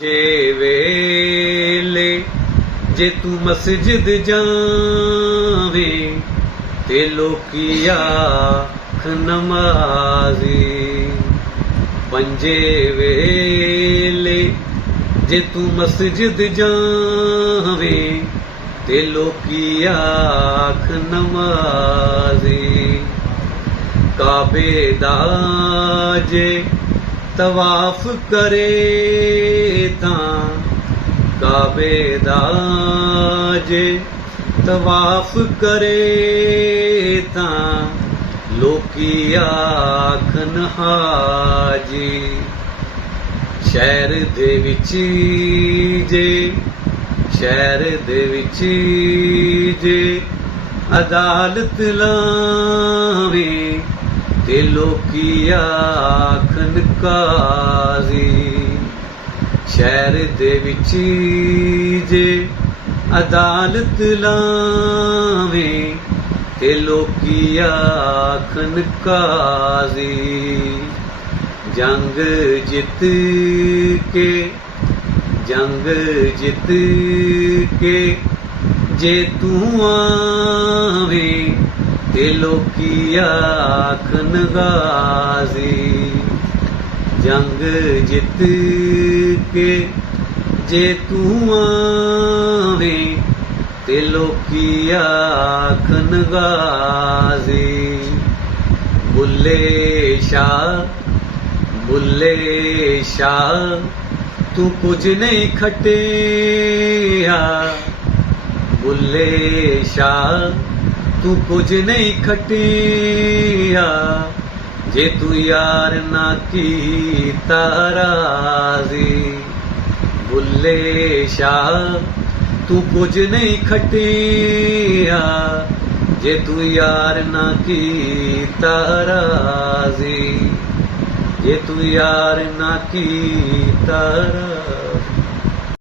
ਜੇ ਵੇਲੇ ਜੇ ਤੂੰ ਮਸਜਿਦ ਜਾਵੇਂ ਤੇ ਲੋਕੀ ਆਖ ਨਮਾਜ਼ੀ। ਪੰਜੇ ਵੇਲੇ ਜੇ ਤੂੰ ਮਸਜਿਦ ਜਾਵੇਂ ਤੇ ਲੋਕੀ ਆਖ ਨਮਾਜ਼ੀ। ਕਾਬੇ ਦਾ ਜੇ ਤਵਾਫ ਕਰੇ ਤਾਂ ਕਾਬੇ ਦਾ ਜੇ ਤਵਾਫ ਕਰੇ ਤਾਂ ਲੋਕੀ ਆਖਣ ਹਾਜੀ। ਸ਼ਹਿਰ ਦੇ ਵਿੱਚ ਜੇ ਅਦਾਲਤ ਲਾਵੇਂ ਤੇ ਲੋਕੀ ਆਖਣ ਕਾਜ਼ੀ। ਸ਼ਹਿਰ ਦੇ ਵਿੱਚ ਜੇ ਅਦਾਲਤ ਲਾਵੇਂ ਤੇ ਲੋਕੀ ਆਖਣ ਕਾਜ਼ੀ। ਜੰਗ ਜਿੱਤ ਕੇ ਜੇ ਤੂੰ ਆਵੇਂ ਤੇ ਲੋਕੀ ਆਖਣ ਗਾਜ਼ੀ। ਜੰਗ ਜਿੱਤ ਕੇ ਜੇ ਤੂੰ ਆਵੇਂ ਤੇ ਲੋਕੀ ਆਖਣ ਗਾਜ਼ੀ। ਬੁੱਲੇ ਸ਼ਾਹ ਤੂੰ ਕੁਝ ਨਹੀਂ ਖਟਿਆ। ਬੁੱਲੇ ਸ਼ਾਹ ਤੂੰ ਕੁਝ ਨਹੀਂ ਖਟਿਆ। ਜੇ ਤੂੰ ਯਾਰ ਨਾ ਕੀਤਾ ਰਾਜ਼ੀ। ਬੁੱਲੇ ਸ਼ਾਹ ਤੂੰ ਕੁਝ ਨਹੀਂ ਖਟਿਆ। ਜੇ ਤੂੰ ਯਾਰ ਨਾ ਕੀਤਾ ਰਾਜ਼ੀ। ਜੇ ਤੂੰ ਯਾਰ ਨਾ ਕੀਤਾ ਰਾਜ਼ੀ।